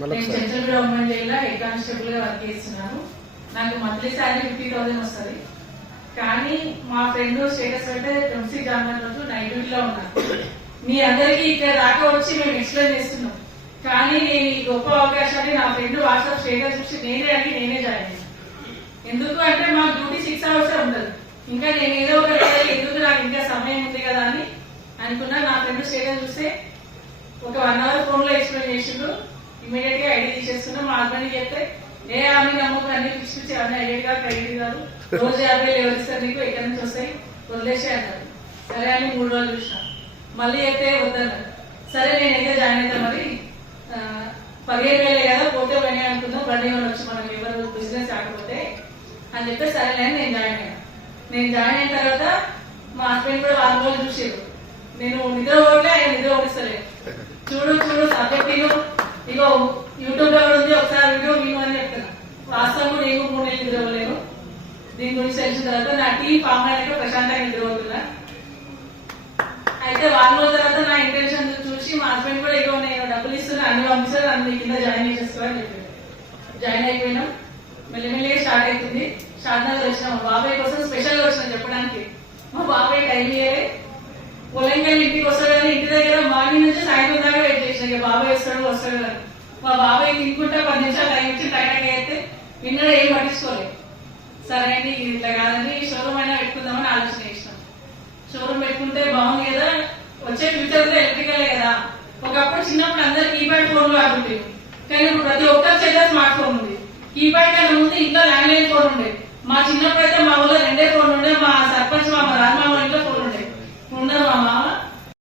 నేను central government జైల్లో head constable గా వర్క్ చేస్తున్నాను. నాకు మంత్లీ శాలరీ 50,000 వస్తుంది. కానీ మా ఫ్రెండ్ స్టేటస్ అంటే 26 జనవరి రోజు నైట్ డ్యూటీలో ఉన్నాను. మీ అందరికీ ఇక్కడ దాకా వచ్చి మేము ఎక్స్ప్లెయిన్ చేస్తున్నాం. కానీ నేను ఈ గొప్ప అవకాశాన్ని నా ఫ్రెండ్ వాట్సాప్ స్టేటస్ చూసి నేనే అడిగి నేనే జాయిన్ అయ్యాను. ఎందుకు అంటే మాకు డ్యూటీ 6 hours ఉండదు. ఇంకా నేను ఏదో ఒక ఎందుకు నాకు ఇంకా సమయం ఉంది కదా అని అనుకున్నా. నా ఫ్రెండ్ స్టేటస్ చూస్తే ఒక 1 hour ఫోన్ లో ఎక్స్ప్లెయిన్ చేసిండు. ఇమీడియట్ గా ఐడి తీసేస్తున్నా. మా హస్బెండ్ చెప్తే ఏ ఆమె నమ్మకం అన్ని ఫిక్స్ ఇచ్చి అవన్నీ ఐడి కాదు ఐడి కాదు రోజు 50,000 ఎవరిస్తారు నీకు ఎక్కడి నుంచి వస్తాయి వదిలేసే అన్నారు. సరే అని 3 రోజులు చూసిన. మళ్ళీ అయితే వద్దన్నారు. సరే నేనైతే జాయిన్ అవుతా. మరి 15,000 కదా పోతే పని అనుకుందాం. బండి వచ్చి మనం ఎవరు బిజినెస్ కాకపోతే అని చెప్పి సరే అని నేను జాయిన్ అయ్యాను. నేను జాయిన్ అయిన తర్వాత మా హస్బెండ్ కూడా 4 రోజులు చూసారు. నేను నిద్ర పోవట్లే, ఆయన నిద్ర ఓడిస్తలేదు. చూడు చూడు సబ్జెక్ట్ ఇగో యూట్యూబ్ లో ఉంది ఒకసారి వీడియో విను అని చెప్తున్నా. వాస్తవం నేను 3 నెలలు నిద్రపోలేను. దీని గురించి తెలిసిన తర్వాత నా టీం ఫామ్ అయినాక ప్రశాంతంగా నిద్రపోతున్నా. అయితే 4 రోజుల తర్వాత నా ఇంటెన్షన్ చూసి మా హస్బెండ్ కూడా ఇగో నేను డబ్బులు ఇస్తున్నా అన్ని పంపిస్తారు అన్ని కింద జాయిన్ చేసేస్తా అని చెప్పారు. జాయిన్ అయిపోయినాం. మెల్లిమెల్లిగా స్టార్ట్ అవుతుంది. షాద్నగర్ వచ్చినాం. మా బాబాయ్ కోసం స్పెషల్ గా వచ్చినాం చెప్పడానికి. మా బాబాయ్ టైం ఇయ్యలే. పొలంకల్ ఇంటికి వస్తాడు కానీ ఇంటి దగ్గర మార్నింగ్ నుంచి సాయంత్రం దాకా వెయిట్ చేసిన. ఇక బాబాయ్ వస్తాడు అని. మా బాబాయ్ తినుకుంటా 10 నిమిషాలు టైం ఇచ్చి టైం అయితే విన్నడా ఏం పట్టించుకోలేదు. సరే అండి ఇది ఇట్లా కాదని షోరూమ్ అయినా పెట్టుకుందామని ఆలోచన చేసినాం. షోరూమ్ పెట్టుకుంటే బాగుంది కదా, వచ్చే ఫ్యూచర్ లో ఎలక్ట్రికలే కదా. ఒకప్పుడు చిన్నప్పుడు అందరు కీప్యాడ్ ఫోన్లు ఆడుతుంటే, కానీ ఇప్పుడు ప్రతి ఒక్కరి చేత స్మార్ట్ ఫోన్ ఉంది. కీప్యాడ్ కన్నా ముందు ఇంట్లో ల్యాండ్ లైన్ ఫోన్ ఉండే. మా చిన్నప్పుడు అయితే మా ఊళ్ళో 2 ఫోన్లు ఉండే. మా సర్పంచ్ మా రాజమామ ఇంట్లో ఫోన్ ఉండే. ఉండదు మా మామ